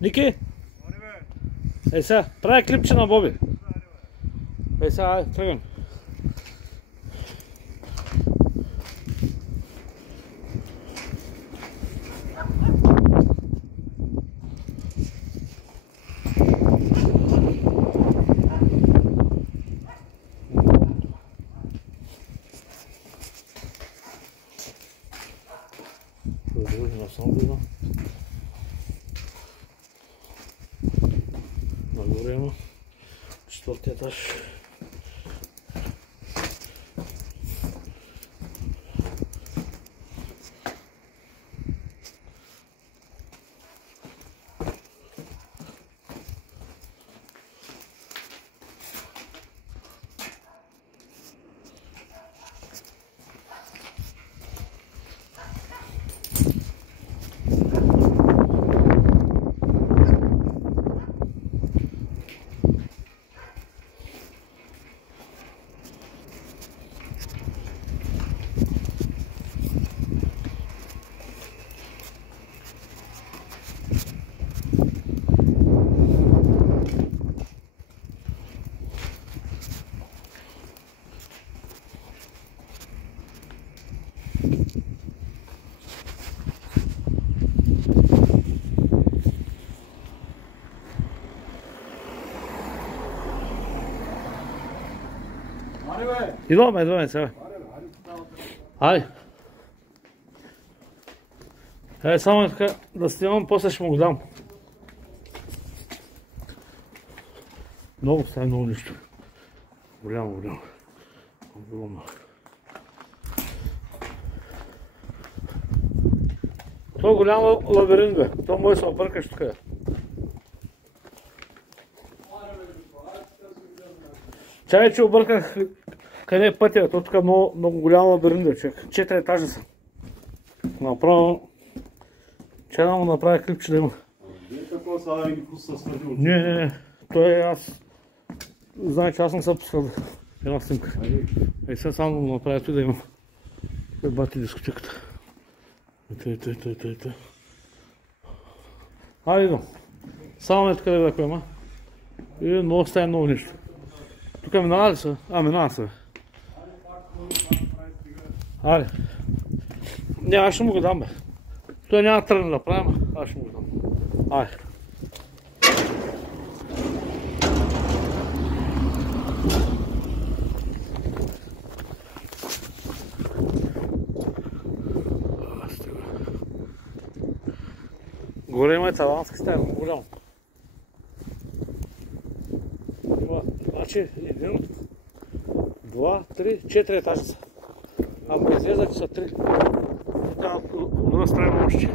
Ники? Ей сега, прави клипче на Боби. Ей сега, айде, тръгвам. Нагоре има четвъртия етаж. Идваме сега. Ай. Е, само така да снимам, после ще му го дам. Много става, много нищо. Голямо. Огромно. Това е голям лабиринт, бе. Това може да се объркаш тук. Чай, че обърках къде е пътя. То тук е много голям лабиринт, човек. 4 етажа са. Направо... Чай да му направя клипче да има. Не. Той е аз... Знае, че аз съм се пускал една снимка. Ей сега само да му направя той да има. Той бати дискотеката. Ето. Айде идвам. Само ето къде да има. И много стая много нищо. Тук минава ли са? Минава са. Айде. Не, аз ще му го дам, бе. Той няма тръгне да правим, аз ще му го дам. Айде. Дамска стая, много голямо. Има, значи, 1, 2, 3, 4 етажа са. Ако излезат са 3. От друга страна още.